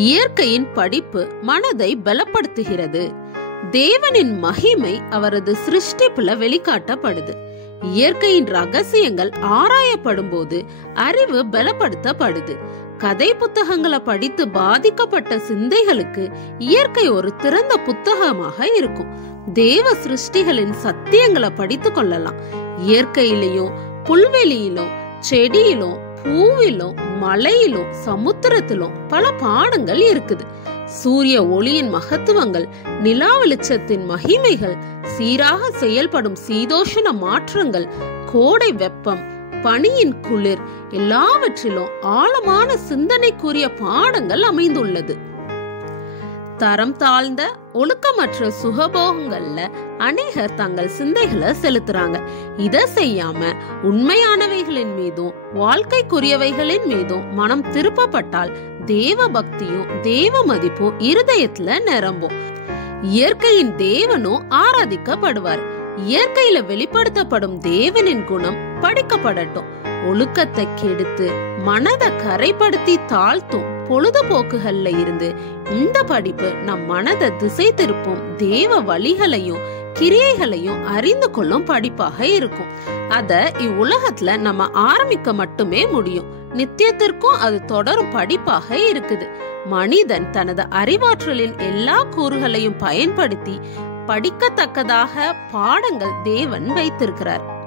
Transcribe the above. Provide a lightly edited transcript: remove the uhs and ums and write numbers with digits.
இயற்கையின் படிப்பு மனதை பலப்படுத்துகிறது. தேவனின் மகிமை அவரது சிருஷ்டிப்புல வெளிக்காட்டப்படுது. இயற்கையின் ரகசியங்கள் ஆராயப்படும் போது அறிவு பலப்படுத்தப்படுது. கதை புத்தகங்களை படித்து பாதிக்கப்பட்ட சிந்தைகளுக்கு இயற்கை ஒரு திறந்த புத்தகமாக இருக்கும். தேவ சிருஷ்டிகளின் சத்தியங்களை படித்து கொள்ளலாம். இயற்கையிலும் புல்வெளியிலும் செடியிலும் பூவிலும் மலையிலும் சமுத்திரத்திலும் பல பாடங்கள் இருக்குது. சூரிய ஒளியின் மகத்துவங்கள், நிலா வெளிச்சத்தின் மகிமைகள், சீராக செயல்படும் சீதோஷண மாற்றங்கள், கோடை வெப்பம், பனியின் குளிர், எல்லாவற்றிலும் ஆழமான சிந்தனைக்குரிய பாடங்கள் அமைந்துள்ளது. தரம் தாழ்ந்த ஒழுக்கமற்ற சுகபோகங்கள்ல அநேகர் தங்கள் சிந்தைகளை செலுத்துறாங்க. இத செய்யாம உண்மையானவைகளின் மீதும் வாழ்க்கைக்குரியவைகளின் மீதும் மனம் திருப்பப்பட்டால் தேவ பக்தியும் தேவ மதிப்பும் இருதயத்துல நிரம்பும். இயற்கையின் தேவனும் ஆராதிக்கப்படுவார். இயற்கையில வெளிப்படுத்தப்படும் தேவனின் குணம் படிக்கப்படட்டும். ஒழுக்கத்தை கெடுத்து மனதை கரைப்படுத்தி தாழ்த்தும் பொழுதுபோக்குகள்ல இருந்து இந்த படிப்பு நம் மனதை திசை திருப்பும் தேவ வழிகளையும் கிரியைகளையும் அறிந்து கொள்ளும் படிப்பாக இருக்கும். அத இவ்வுலகத்துல நம்ம ஆரம்பிக்க மட்டுமே முடியும். நித்தியத்திற்கும் அது தொடரும் படிப்பாக இருக்குது. மனிதன் தனது அறிவாற்றலின் எல்லா கூறுகளையும் பயன்படுத்தி படிக்கத்தக்கதாக பாடங்கள் தேவன் வைத்திருக்கிறார்.